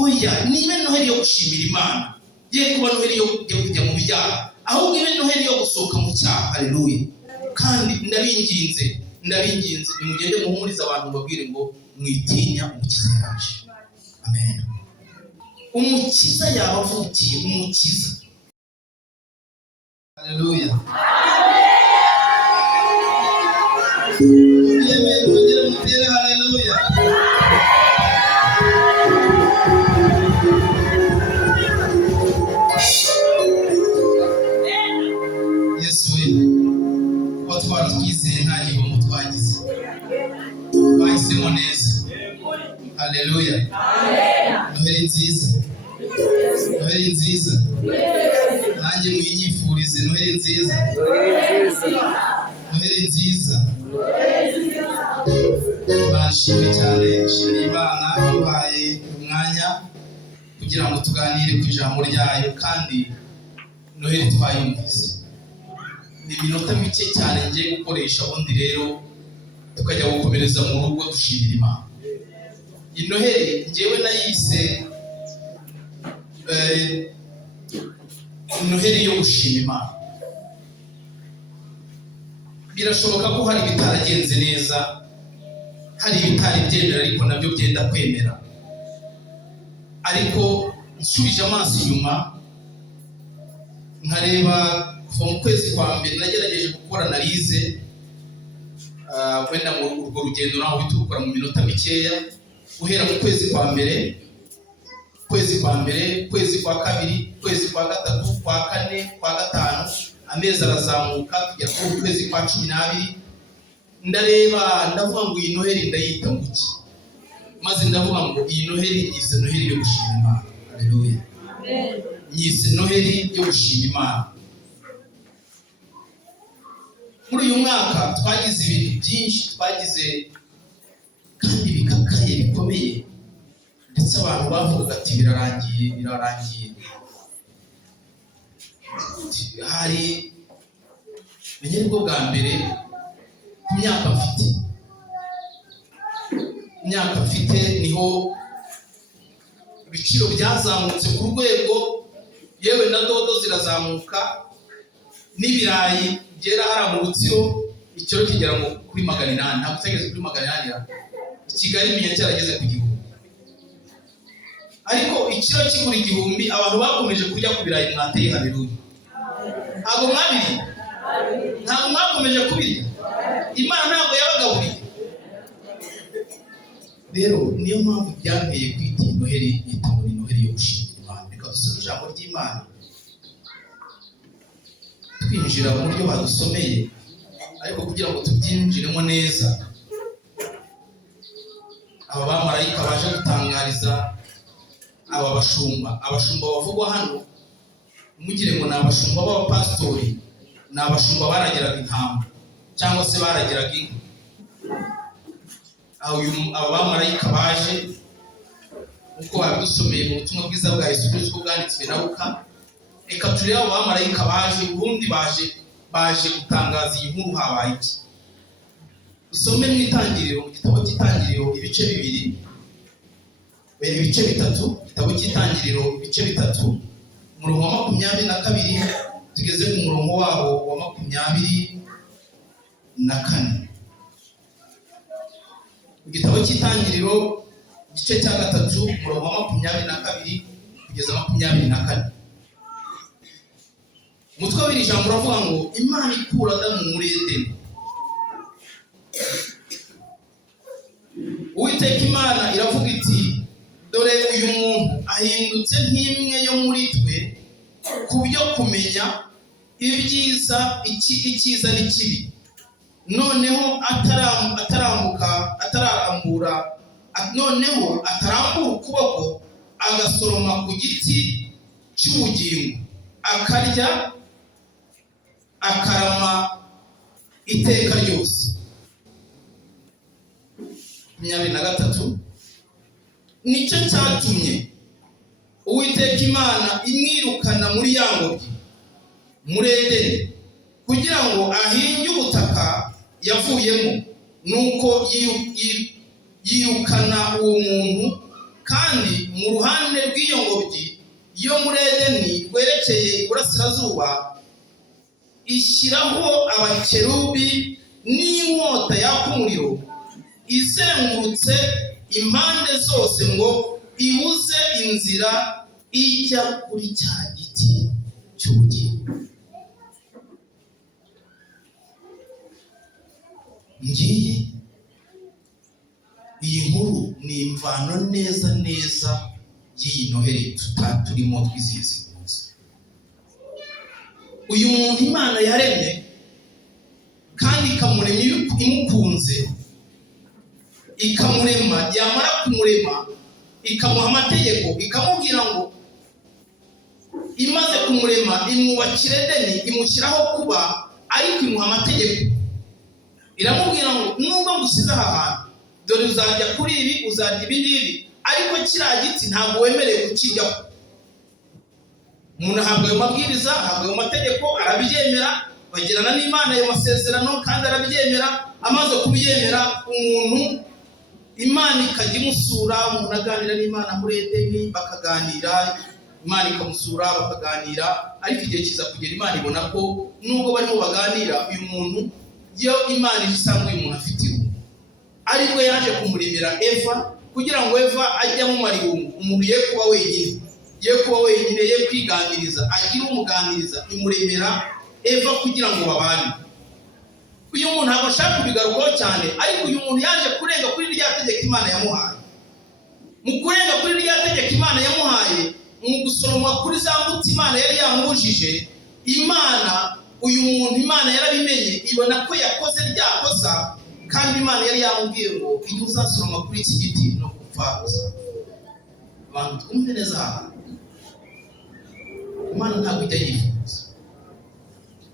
oya nibe noheri yo gushimira Imana, ye kuba noheri yo kujya mu byaha, ahubwo ibe noheri yo gusohoka mu cyaha. Haleluya. Kandi ndabinginze nimugende muhumuriza abantu babwire ngo mwitinya umukiza yaje. Amen. Umukiza yabavukiye, umukiza. Haleluya. Amen. Ongera mutere haleluya. Yesu we, kuba twatwizeye nta gihombo twagize, twahisemo neza. Haleluya. Noheri nziza, noheri nziza. Nanjye mwinyifurize noheri nziza, noheri nziza. Bashimye cyane, shimira Imana yaduhaye umwanya kugira ngo tuganire ku ijambo ryayo, kandi noheri twayumvise. Ni iminota mike cyane ngiye gukoresha, ubundi rero tukajya gukomereza mu rugo dushimira Imana. Iyi noheri njyewe nayise noheri yo gushima Imana. Birashoboka ko hari ibitaragenze neza, hari ibitari byemera, ariko nabyo byenda kwemera. Ariko nsubije amaso inyuma nkareba kuva mu kwezi kwa mbere nagerageje gukora analize, wenda mu urwo rugendo naho bitukura mu minota mikeya, guhera mu kwezi kwa mbere, kwezi kwa kabiri, kwezi kwa gatatu, kwa kane, kwa gatanu, amezi arazamuka kugera ku kwezi kwa 12. Ndareba ndavuga ngo iyi noheri ndayita nguki, maze ndavuga ngo iyi noheri nyise noheri yo gushima Imana. Haleluya. Amen. Nyise noheri yo gushima Imana. Muri uyu mwaka twagize ibintu byinshi, twagize kandi bikakaye bikomeye, ndetse abantu bavuga ati birarangiye. Hari menye bwo bwa mbere ku myaka mfite niho ibiciro byazamutse ku rwego, yewe na dodo zirazamuka, n'ibirayi byera hara mu Rutsiro ikiro kigera ngo kuri 800, ntabwo cyageze kuri 800. Kigali minya cyarageze ku 1000. Ariko ikiro kigura 1000, abantu bakomeje kujya ku birayi. Mwateye haleluya. Ntabwo mwakomeje kubirya. Imana ntabwo yabagaburiye. Rero niyo mpamvu byanteye kwita noheri itamuri noheri yo gushima Imana. Reka dusome ijambo ry'Imana, twinjira mu buryo badusomeye, ariko kugira ngo tubyinjiremo neza. Aba bamarayika baje gutangariza aba bashumba bavugwa hano, mugire ngo ni abashumba b'abapasitori, ni abashumba baragiraga intama cyangwa se baragiraga inka. Aba bamarayika baje uko babisomeye mu butumwa bwiza bwa Yesu Kristo bwanditswe na Luka. Reka turebe aba bamarayika baje, ubundi baje gutangaza iyi nkuru habaye iki. Usome mu Itangiriro, mu gitabo cy'Itangiriro ibice 3, igitabo cy'Itangiriro ibice 3, umurongo wa 22 tugeze ku murongo wabo wa 24. Igitabo cy'Itangiriro igice cya 3 umurongo wa 22 kugeza 24. Umutwe w'iri jambo uravuga ngo Imana ikura Adamu muri Edeni. Uwiteka Imana iravuga iti, dore uyu muntu ahindutse nk'imwe yo muri twe ku byo kumenya ibyiza icyiza n'ikibi. Noneho atarambura ukuboko agasoroma ku giti cy'ubugingo, akarya akarama iteka ryose. 23. Nicyo cyatumye Uwiteka Imana imwirukana muri ya ngobyi muri Edeni, kugira ngo ahinge ubutaka yavuyemo, nuko yirukana uwo muntu kandi mu ruhande rw'iyo ngobyi yo muri Edeni rwerekeye iburasirazuba ishyiraho abakerubi n'inkota yaka umuriro izengurutse impande zose ngo ibuze inzira ijya kuri cya giti cy'ubugingo. Ngiye iyi nkuru ni imvano neza y'iyi Noheli turimo twizihiza umunsi. Uyu muntu Imana yaremye kandi ikamurema imukunze, ikamurema, yamara kumurema ikamuha amategeko, ikamubwira ngo imaze kumurema imwubakira Edeni, imushyiraho kuba, ariko imuha amategeko. Iramubwira ngo nubwo ngusize aha hantu, dore uzajya kuri ibi, uzarya ibi ngibi, ariko kiriya giti ntabwo wemerewe kukiryaho. Umuntu ahabwa ayo mabwiriza, ahabwa ayo mategeko, arabyemera, bagirana n'Imana ayo masezerano kandi arabyemera. Amaze kubyemera, umuntu Imana ikajya imusura, umuntu aganira n'Imana muri Edeni, bakaganira, Imana ikamusura bakaganira, ariko igihe kiza kugera Imana ibona ko nubwo barimo baganira, uyu muntu iyo Imana isanga uyu muntu afite iwe, ariko yaje kumuremera Eva kugira ngo Eva ajye mu mariyungu, umuntu ye kuba wenyine, ye kwiganiriza, agire umuganiriza. Imuremera Eva kugira ngo babane. Uyu muntu ntabwo ashaka kubigarukaho cyane, ariko uyu muntu yaje kurenga kuri rya tegeko Imana yamuhaye. Mu kurenga kuri rya tegeko Imana yamuhaye, mu gusoroma kuri za mbuto Imana yari yamubujije, uyu muntu Imana yarabimenye, ibona ko yakoze rya kosa, kandi Imana yari yamubwiye ngo iyo uzasoroma kuri iki giti no gupfa uzapfa. Abantu twumve neza aha, Imana ntabwo ijya yifuza.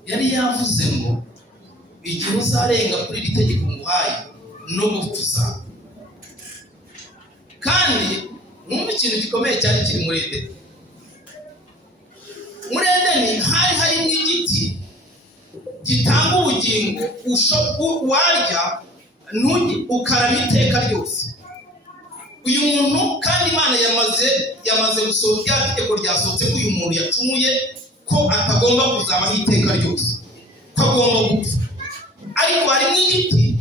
Yari yavuze ngo igihe uzarenga kuri iri tegeko nguhaye no gupfa uzapfa. Kandi mwumve ikintu gikomeye cyari kiri muri Edeni. Muri Edeni hari harimo igiti gitanga ubugingo, warya ukarama iteka ryose. Uyu muntu kandi Imana yamaze gusohoza rya tegeko ryasohotse ko uyu muntu yacumuye, ko atagomba kuzabaho iteka ryose, ko agomba gupfa. Ariko harimo igiti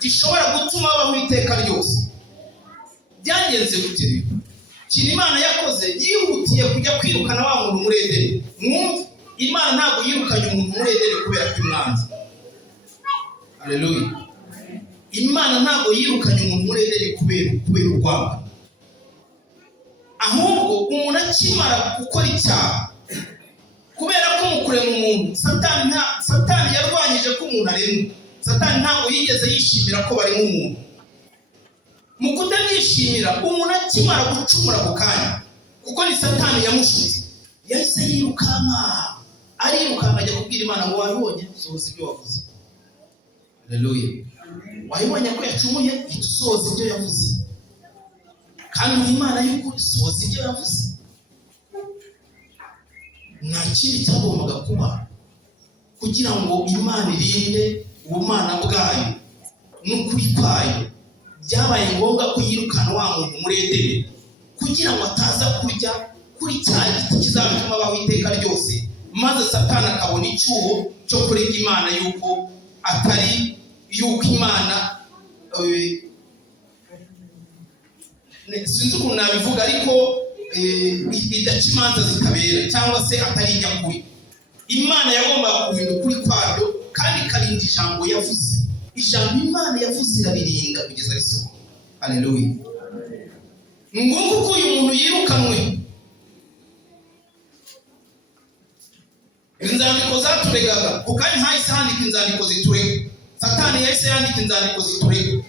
gishobora gutuma abaho iteka ryose. Byagenze gute rero? Ikintu Imana yakoze, yihutiye kujya kwirukana wa muntu muri Edeni. Mwumve, Imana ntabwo yirukanye umuntu muri Edeni kubera ko imwanze. Haleluya. Imana ntabwo yirukanye umuntu muri Edeni kubera urwango. Ahubwo umuntu akimara gukora icyaha, kubera ko mu kurema umuntu, Satani yarwanyije ko umuntu aremwe. Satani ntabwo yigeze yishimira ko barema umuntu. Mu kutamwishimira, umuntu akimara gucumura ako kanya, kuko ni Satani yamushutse, yahise arirukanka ajya kubwira Imana ngo wabibonye, sohoza ibyo wavuze. Haleluya. Wabibonye ko yacumuye, itusohoza ibyo yavuze. Kandi Imana y'ukuri sohoza ibyo yavuze. Nta kindi cyagombaga kuba kugira ngo Imana irinde ubumana bwayo n'ukuri kwayo. Byabaye ngombwa ko yirukana wa muntu muri Edeni kugira ngo ataza kurya kuri cya giti kizatuma abaho iteka ryose, maze Satani akabona icyuho cyo kurega Imana yuko Imana sinzi ukuntu nabivuga, ariko idaca imanza zitabera, cyangwa se atari inyakuri. Imana yagombaga kurinda ukuri kwayo kandi ikarinda ijambo yavuze. Ijambo Imana yavuze iraririnda kugeza risohoye. Haleluya. Ngombwa ko uyu muntu yirukanwe. Inzandiko zaturegaga, kuko hahise handika inzandiko ziturega. Satani yahise yandika inzandiko ziturega,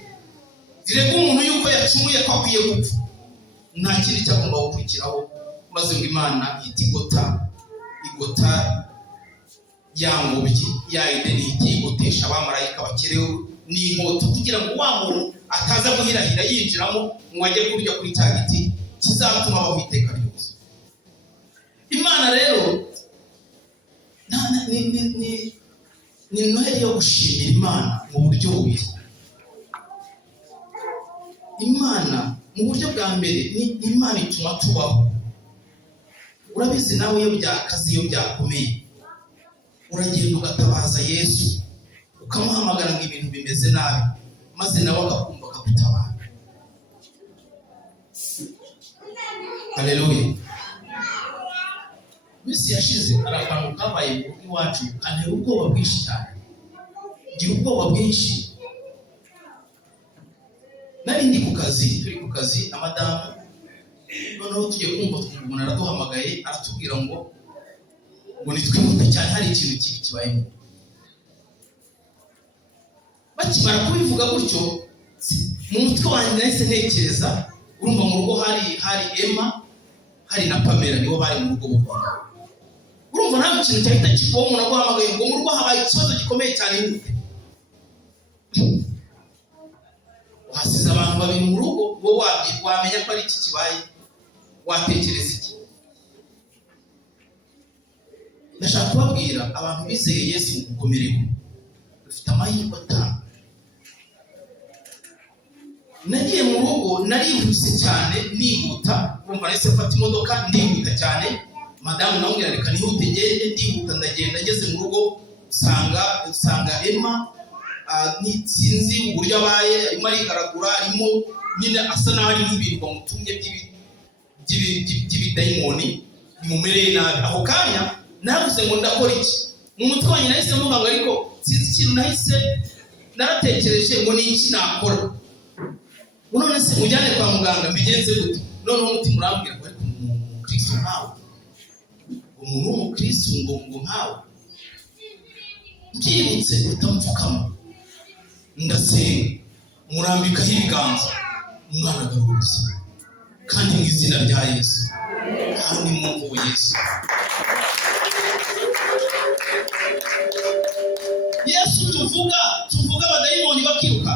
zirega umuntu yuko yacumuye ko akwiye gupfa. Nta kindi cyagomba gukurikiraho, maze ngo Imana igota ya ngobyi ya Edeni, igotesha abamarayika bakereho n'inkota, kugira ngo wa muntu ataza guhirahira yinjiramo ngo ajye kurya kuri cya giti kizatuma abaho iteka ryose. Imana rero ni Noheli yo gushimira Imana mu buryo bubiri. Imana mu buryo bwa mbere ni Imana ituma tubaho. Urabizi nawe iyo byakaze, iyo byakomeye, uragenda ugatabaza Yesu, ukamuhamagara ngo ibintu bimeze nabi, maze nawe akakumva akagutabara. Haleluya. Bisi yashize arakantu kabaye iwacu, antera ubwoba bwinshi cyane, ngira ubwoba bwinshi. Nari ndi ku kazi, turi ku kazi na madamu, noneho tugiye kumva umuntu araduhamagaye aratubwira ngo nitwihuta cyane, hari ikintu kibi kibayemo. Bakimara kubivuga gutyo, mu mutwe wanjye nahise ntekereza, urumva mu rugo hari Emma, hari na Pamela, nibo bari mu rugo bombi. Urumva nta kintu cyahita kibaho, umuntu aguhamagaye ngo mu rugo habaye ikibazo gikomeye cyane. Uhasize abantu babiri mu rugo, wowe wamenya ko ari iki kibaye, watekereza iki? Ndashaka kubabwira abantu bizeye Yesu mukomereho, dufite amahirwe atanu. Nagiye mu rugo narihuse cyane, nihuta, urumva nahise mfata imodoka ndihuta cyane. Madamu nawe reka nihute ngende, ndihuta ndagenda, ngeze mu rugo usanga Emma sinzi uburyo abaye, arimo arigaragura, arimo nyine asa naho ari nk'ibintu bamutumye by'ibidayimoni bimumereye nabi. Aho kanya navuze ngo ndakora iki? Mu mutwe wanjye nahise mvuga ngo ariko sinzi ikintu, nahise naratekereje ngo ni iki nakora. None se mujyane kwa muganga mbigenze gute? Noneho umutima urambwira ngo ariko umukristo nkawe, umuntu w'umukristo ngo nkawe, byibutse utamupfukama, ndasenga, murambikaho ibiganza, umwana agaruhutse, kandi mu izina rya Yesu, kandi mwumva Yesu. Yesu tuvuga abadayimoni bakiruka.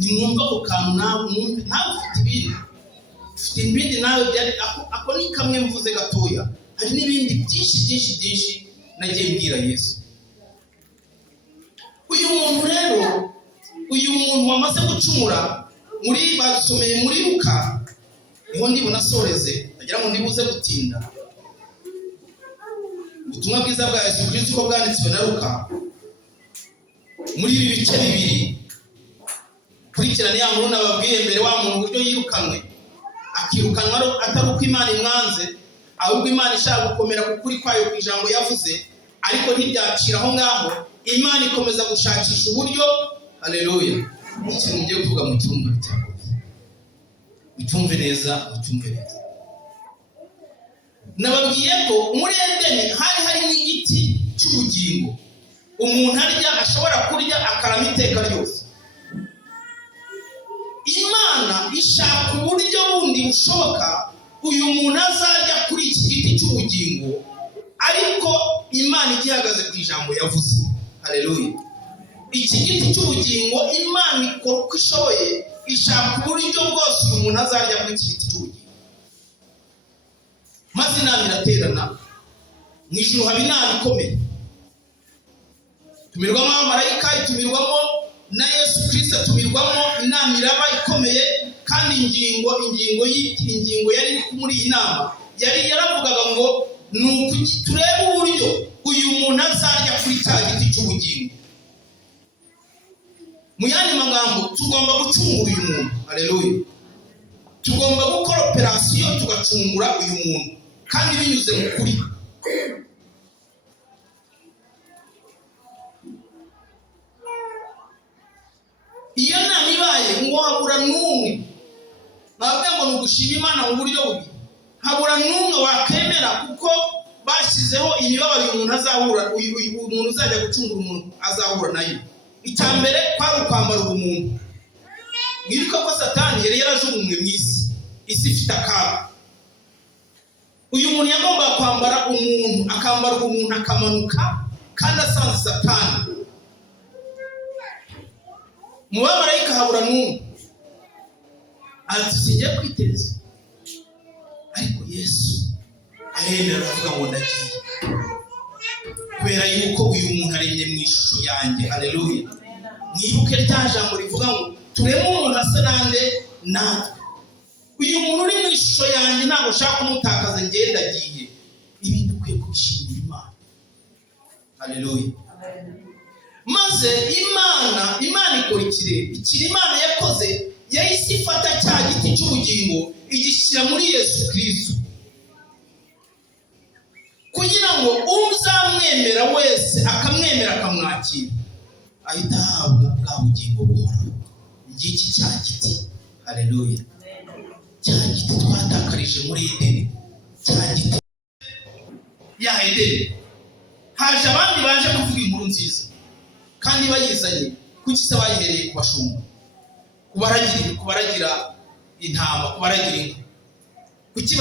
Nimwumva ko kantu nawe ufite ibindi nawe byari ako ni kamwe mvuze gatoya. Hari n'ibindi byinshi nagiye mbwira Yesu. Uyu muntu wamaze gucumura, badusomeye muri Luka, niho ndibona soreze, nagira ngo ndibuze gutinda. Ubutumwa bwiza bwa Yesu Kristo uko bwanditswe na Luka, muri ibi bice bibiri, kurikirana ya nkuru nababwiye mbere, wa muntu uburyo yirukanwe, akirukanwa atari uko Imana imwanze, ahubwo Imana ishaka gukomera ku kuri kwayo ku ijambo yavuze, ariko ntibyacira aho ngaho. Imana ikomeza gushakisha uburyo. Haleluya. Ikintu ngiye kuvuga mu cyumba cyawe, ucyumve neza. Nababwiye ko muri Edeni hari n'igiti cy'ubugingo, umuntu arya, ashobora kurya akarama iteka ryose. Imana ishaka uburyo bundi bushoboka uyu muntu azarya kuri iki giti cy'ubugingo, ariko Imana igihagaze ku ijambo yavuze. Haleluya. Iki giti cy'ubugingo Imana ikora uko ishoboye, ishaka uburyo bwose uyu muntu azarya kuri iki giti cy'ubugingo. Maze inama iraterana, mu ijuru haba inama ikomeye, tumirwamo abamarayika, itumirwamo na Yesu Kristo, atumirwamo. Inama iraba ikomeye, kandi ingingo yari muri iyi nama yaravugaga ngo turebe uburyo uyu muntu azarya kuri cya giti cy'ubugingo. Mu yandi magambo, tugomba gucungura uyu muntu. Haleluya. Tugomba gukora operasiyo tugacungura uyu muntu, kandi binyuze mu kuri. Iyo nama ibaye ngo habura n'umwe, bavuga ngo ni ugushima Imana mu buryo bubi, habura n'umwe wakemera, kuko bashyizeho imibabaro uyu muntu azahura, uyu muntu uzajya gucungura umuntu azahura nayo. Icya mbere kwari ukwambara ubumuntu. Mwibuka ko Satani yari yarajugunywe mu isi ifite akaga. Uyu muntu yagombaga kwambara umuntu, akambara ubumuntu, akamanuka, kandi asanze Satani. Mu bamarayika habura n'umwe. Ati sinjye kwiteza, ariko Yesu aremera, aravuga ngo ndagiye, kubera yuko uyu muntu aremye mu ishusho yanjye. Haleluya. Mwibuke rya jambo rivuga ngo tureme umuntu asa nande natwe. uyu muntu uri mu ishusho yanjye ntabwo ushaka kumutakaza, ngenda agiye. Ibi dukwiye kubishimira Imana. Haleluya. Maze Imana ikora ikiri Imana yakoze, yahise ifata cya giti cy'ubugingo igishyira muri Yesu Kristo, kugira ngo uzamwemera wese akamwemera akamwakira ahita ahabwa bwa bugingo buhoraho. Ngiki cya giti. Haleluya. Cya giti twatakarije muri Edeni, cya giti ya Edeni. Haje abandi baje kuvuga inkuru nziza kandi bayizanye, kuki se bayihereye ku bashumba, kubaragira intama, kubaragira inka? Kuki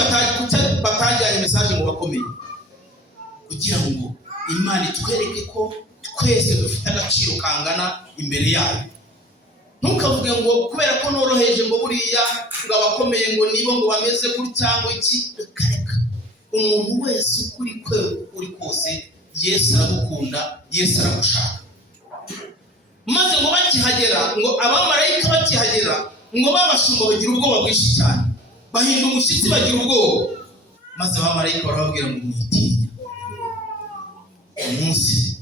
batajyanye message mu bakomeye? Kugira ngo Imana itwereke ko twese dufite agaciro kangana imbere yayo. Ntukavuge ngo kubera ko noroheje ngo buriya ngo abakomeye ngo nibo ngo bameze gutya ngo iki. Kareka, umuntu wese uri kose Yesu aragukunda, Yesu aragushaka. Maze ngo bakihagera, ngo abamarayika bakihagera, ngo babashumba bagira ubwoba bwinshi cyane, bahinda umushyitsi bagira ubwoba. Maze abamarayika barababwira ngo mwitinya. Umunsi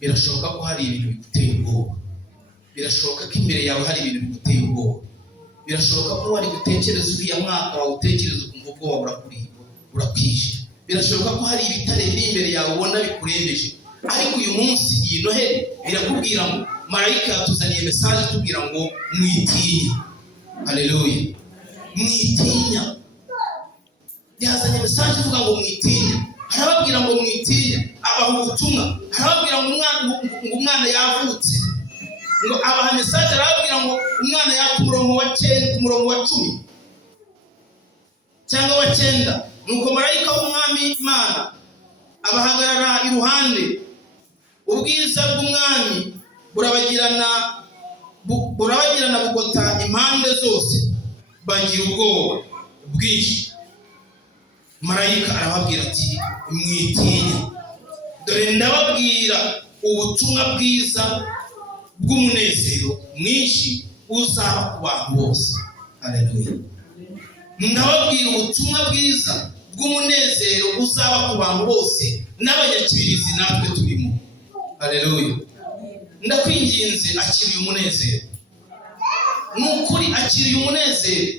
birashoboka ko hari ibintu biguteye ubwoba, birashoboka ko imbere yawe hari ibintu biguteye ubwoba, birashoboka ko wari gutekereza uriya mwaka wawe utekereza ukumva ubwoba burakwije, birashoboka ko hari ibitare biri imbere yawe ubona bikurembeje. Ariko uyu munsi, iyi Noheli, birakubwira ngo marayika yatuzaniye message tubwira ngo mwitinya. Haleluya. Mwitinya. Yazanye message ivuga ngo mwitinya. Arababwira ngo mwitinya, abaha ubutumwa. Arababwira ngo umwana yavutse, ngo abaha message. Arababwira ngo umwana ku murongo wa 9, ku murongo wa 10 cyangwa wa 9. Nuko marayika w'umwami Imana abahagarara iruhande. Ubwiza bw'umwami burabagirana bugota impande zose, bagira ubwoba bwinshi. Marayika arababwira ati mwitinya, dore ndababwira ubutumwa bwiza bw'umunezero mwinshi uzaba ku bantu bose. Haleluya. Ndababwira ubutumwa bwiza bw'umunezero uzaba ku bantu bose n'abanyakibirizi natwe turimo. Haleluya. Ndakwinginze, akiriye umunezero. Nukuri akiriye umunezero.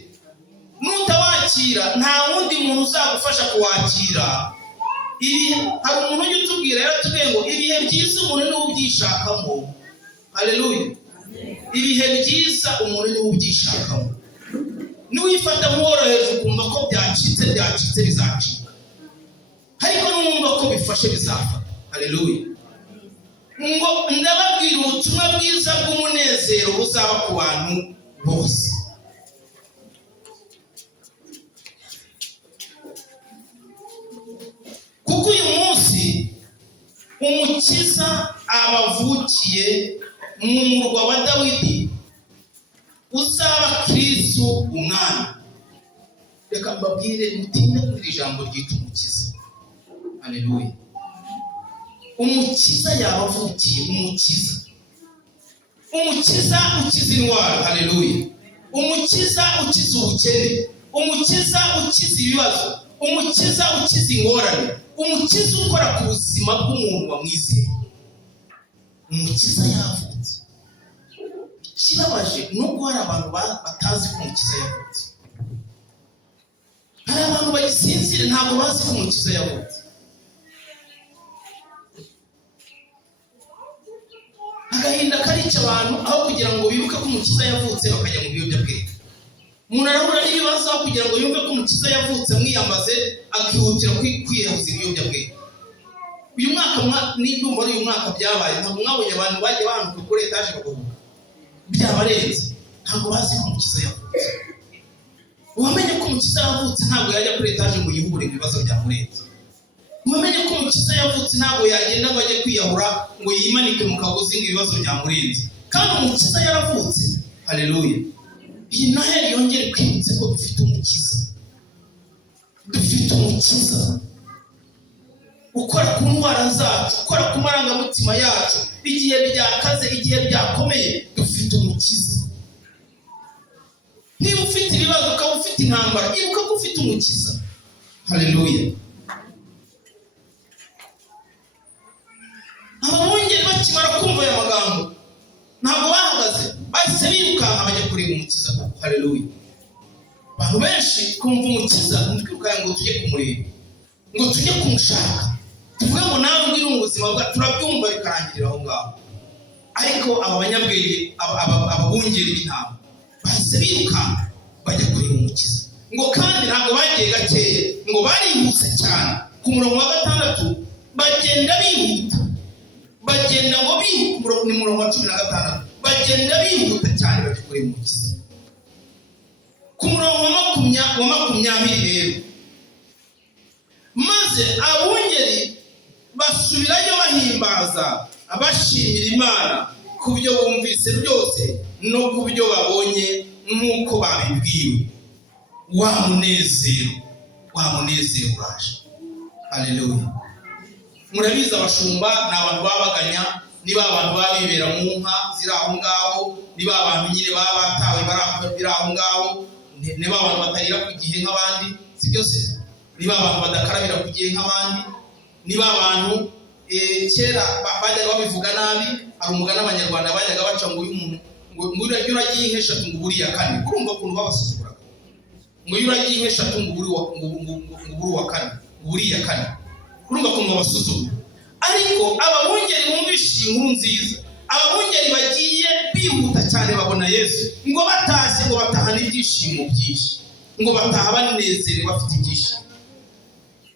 Nutawakira nta wundi muntu uzagufasha kuwakira. Hari umuntu ujya utubwira, yaratubwiye ngo ibihe byiza umuntu niwe ubyishakamo. Haleluya. Ibihe byiza umuntu niwe ubyishakamo. Niwifata nk'uworoheje ukumva ko byacitse bizacika, ariko numva ko bifashe bizafata. Haleluya. Ngo ndababwira ubutumwa bwiza bw'umunezero buzaba ku bantu bose. Kuko uyu munsi umukiza abavukiye mu murwa wa Dawidi, uzaba Kristo umwami. Reka mbabwire, mutinda kuri ijambo ryitwa umukiza. Haleluya. Umukiza yabavukiye, umukiza ukiza indwara. Haleluya. Umukiza ukiza ubukene, umukiza ukiza ibibazo, umukiza ukiza ingorane, umukiza ukora ku buzima bw'umuntu wamwizeye. Umukiza yavutse. Kibabaje nubwo hari abantu batazi ko umukiza yavutse. Hari abantu bagisinzire ntabwo bazi ko umukiza yavutse. Agahinda karica abantu, aho kugira ngo bibuke ko umukiza yavutse bakajya mu biyobyabwenge. Umuntu arahura n'ibibazo aho kugira ngo yumve ko umukiza yavutse mwiyambaze, akihutira kwiyahuza ibiyobyabwenge. Uyu mwaka n'indumva ari uyu mwaka byabaye, ntabwo mwabonye abantu bagiye bahanuka kuri etaje bagahuka. Byabarenze, ntabwo bazi ko umukiza yavutse. Uwamenye ko umukiza yavutse ntabwo yajya kuri etaje ngo yihure ibibazo byamurenze. Uwamenye ko umukiza yavutse ntabwo yagenda ngo ajye kwiyahura ngo yimanike mu kagozi ngo ibibazo byamurenze. Kandi umukiza yaravutse. Haleluya. Iyi Noheli yongere kwibutse ko dufite umukiza. Dufite umukiza ukora ku ndwara zacu, ukora ku marangamutima yacu. Igihe byakaze, igihe byakomeye, dufite umukiza. niba ufite ibibazo ukaba ufite intambara, ibuka ko ufite umukiza. Haleluya. Ababungeri bakimara kumva aya magambo ntabwo bahagaze, bahise birukanka bajya kureba umukiza. Haleluya. Abantu benshi kumva umukiza ntitwirukanka ngo tujye kumureba, ngo tujye kumushaka, tuvuge ngo nawe ngwino mu buzima bwacu, turabyumva bikarangirira aho ngaho. Ariko aba banyabwenge, ababungeri b'intama bahise birukanka bajya kureba umukiza. Ngo kandi ntabwo bagiye gakeya, ngo barihuse cyane. Ku murongo wa 6 bagenda bihuta, bagenda ngo bihuta. Ni murongo wa 16 bagenda bihuta cyane bajya kureba umukiza. Ku murongo wa 20 rero, maze abungeri basubirayo bahimbaza, abashimira Imana ku byo bumvise byose no ku byo babonye nk'uko babibwiwe. Wa munezero uraje. Haleluya. Murabizi abashumba ni abantu babaganya, niba abantu babibera mu nka ziri aho ngaho, niba abantu nyine baba batawe bari aho ngaho, niba abantu batarira ku gihe nk'abandi, si byose, niba abantu badakarabira ku gihe nk'abandi, niba abantu kera bajyaga babivuga nabi. Hari umugani abanyarwanda bajyaga baca ngo uyu muntu ngo uragiye inka 3 ngo uburi ya 4. Urumva ukuntu babasuzuguraga, ngo uragiye inka 3 ngo uburi wa 4, uburi ya 4. Urumva ukuntu babasuzugura. Ariko ababungeri bumvise inkuru nziza, ababungeri bagiye bihuta cyane babona Yesu, ngo batashye, ngo batahana ibyishimo byinshi, ngo bataha banezerewe bafite ibyishimo.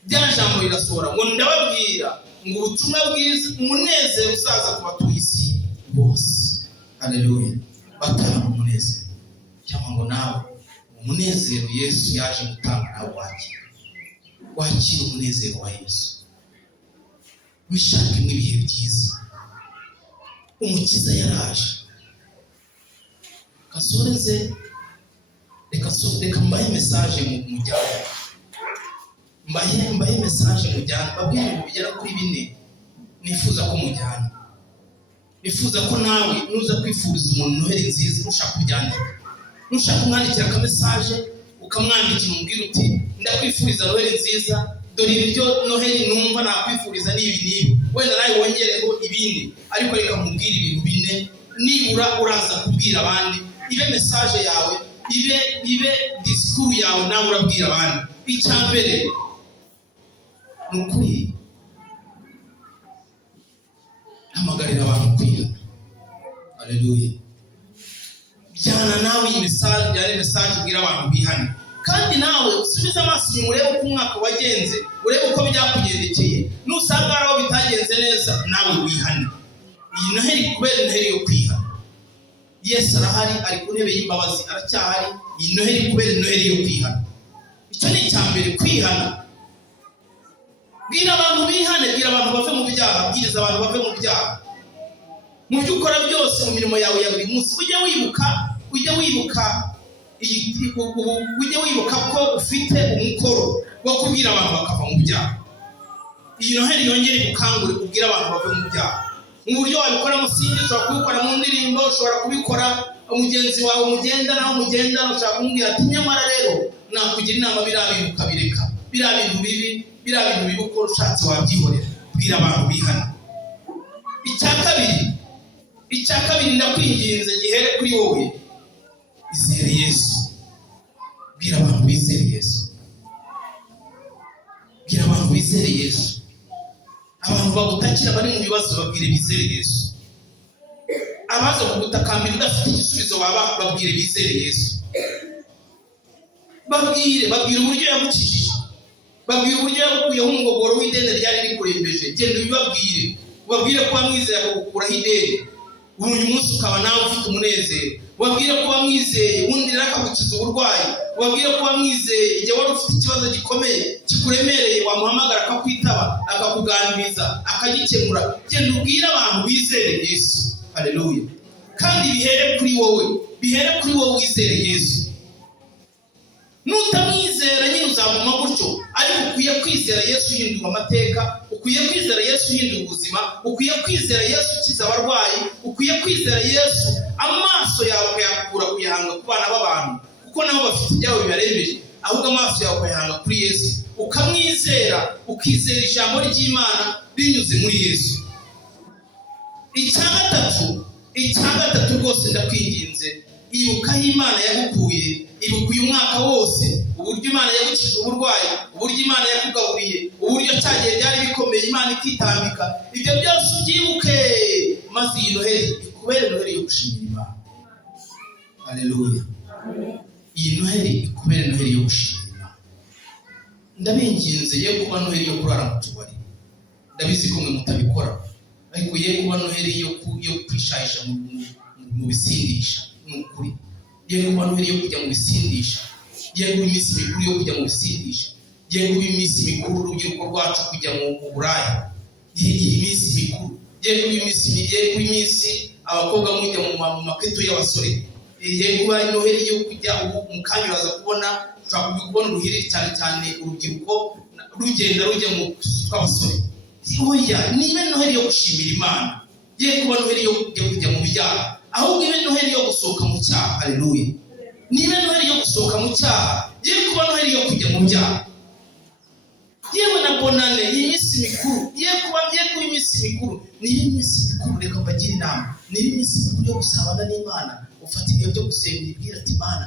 Bya jambo rirasohora ngo ndababwira ngo ubutumwa bwiza, umunezero uzaza ku batuye isi bose. Haleluya. Bataha umunezero, cyangwa ngo nawe umunezero Yesu yaje gutanga nawe wakira umunezero wa Yesu. Wishake n'ibihe byiza, umukiza yaraje. Kasoreze reka mbaye message mu jyana, mbaye message mu jyana, babwire ngo bigera kuri 4 nifuza ko mujyana. Nifuza ko nawe nuza kwifuriza umuntu Noheli nziza, nushaka kubyandika, nushaka kumwandikira ka message ukamwandikira umubwira uti ndakwifuriza Noheli nziza, dore ibyo Noheli numva nakwifuriza ni ibi. Wenda nawe wongereho ibindi, ariko reka mubwire ibintu 4 nibura uraza kubwira abandi. Ibe message yawe, ibe discours yawe, nawe urabwira abandi. Icyambere nukuri hamagarira abantu kwihana. Haleluya. Byana nawe iyi message ubwira abantu bihane. Kandi nawe usubiza amaso inyuma, urebe uko umwaka wagenze, urebe uko byakugendekeye. Nusanga hari aho bitagenze neza, nawe wihane. Iyi Noheli kubera Noheli yo kwihana. Yesu arahari, ari ku ntebe y'imbabazi, aracyahari. Iyi Noheli kubera Noheli yo kwihana. Icyo ni icyambere, kwihana. Bwira abantu bihane, bwira abantu bave mu byaha, bwiriza abantu bave mu byaha. Mu byo ukora byose, mu mirimo yawe ya buri munsi, ujye wibuka ko ufite umukoro wo kubwira abantu bakava mu byaha. Iyi Noheli yongere gukangure kubwira abantu bave mu byaha. Mu buryo wabikora musingi, ushobora kubikora mu ndirimbo, ushobora kubikora umugenzi wawe mugendana, ushobora kumubwira ati nyamara rero nakugira inama, biriya bintu ukabireka, biriya bintu bibi ukora ushatse wabyihorera. Bwira abantu bihana. Icya kabiri ndakwinginze gihere kuri wowe, izere Yesu. Bwira abantu bizere Yesu. Bwira abantu bizere Yesu. Abantu bagutakira bari mu bibazo, babwire bizere Yesu. Abaza kugutakambira udafite igisubizo, babwire bizere Yesu. Babwire uburyo yagukijije, babwire uburyo yagukuyeho umugogoro w'ideni ryari rikurembeje. Genda ubabwire ko wamwizeye akagukuraho ideni, uyu munsi ukaba nawe ufite umunezero. Ubabwire ko wamwizeye undi akagukiza uburwayi. Ubabwire ko wamwizeye igihe wari ufite ikibazo gikomeye kikuremereye, wamuhamagara akakwitaba, akakuganiriza, akagikemura. Genda ubwire abantu bizere Yesu. Haleluya. Kandi bihere kuri wowe wizere Yesu. Nutamwizera nyine uzaguma gutyo, ariko ukwiye kwizera Yesu uhindura amateka, ukwiye kwizera Yesu uhindura ubuzima, ukwiye kwizera Yesu ukiza abarwayi, ukwiye kwizera Yesu amaso yawe ukayakura kuyahanga ku bana b'abantu, kuko kuko nabo bafite ibyabo bibaremeje, ahubwo amaso yawe ukayahanga kuri Yesu, ukamwizera, ukizera ijambo ry'Imana binyuze muri Yesu. icya gatatu rwose ndakwinginze, ibuka aho Imana yagukuye, ibuka uyu mwaka wose uburyo Imana yagukije uburwayi, uburyo Imana yakugaburiye, uburyo cyagiye byari bikomeye Imana ikitambika. Ibyo byose ubyibuke, maze iyi Noheli ikubere Noheli yo gushimira Imana. Haleluya. Iyi Noheli ikubere Noheli yo gushimira Imana. Ndabinginze ye kuba Noheli yo kurara mu tubari, ndabizi ko mwe mutabikora, ariko ye kuba Noheli yo kwishayisha mu bisindisha. Nukuri ye kuba Noheli yo kujya mu bisindisha, ye kuba iminsi mikuru yo kujya mu bisindisha, ye kuba iminsi mikuru urubyiruko rwacu kujya mu buraya, iyi minsi mikuru, ye kuba iminsi abakobwa mujya mu maketo y'abasore, ye kuba Noheli yo kujya mu kanya uraza kubona, ushobora kubona uruhiri cyane cyane urubyiruko rugenda rujya mu tuzu tw'abasore. Oya, nibe Noheli yo gushimira Imana, ye kuba Noheli yo kujya mu byaha, ahubwo ibe Noheli yo gusohoka mu cyaha. Haleluya. Nibe Noheli yo gusohoka mu cyaha, ye kuba Noheli yo kujya mu byaha. Yewe na bonane, iyi minsi mikuru, ye kuba iminsi mikuru, nibe iminsi mikuru, reka mbagire inama, nibe iminsi mikuru yo gusabana n'Imana, ufata ibihe byo gusengera, ibwira ati Imana,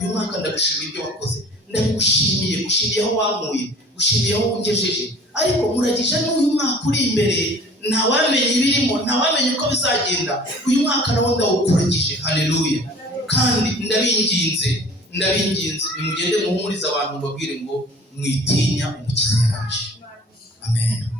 uyu mwaka ndagushimira ibyo wakoze, ndabigushimiye, gushimiye aho wankuye, gushimiye aho ungejeje, ariko muragije n'uyu mwaka uri imbere, ntawamenya ibirimo, ntawamenya uko bizagenda, uyu mwaka nawo ndawukuragije. Haleluya. Kandi ndabinginze nimugende muhumurize abantu, mbabwire ngo mwitinya, umukiza yaraje. Amen.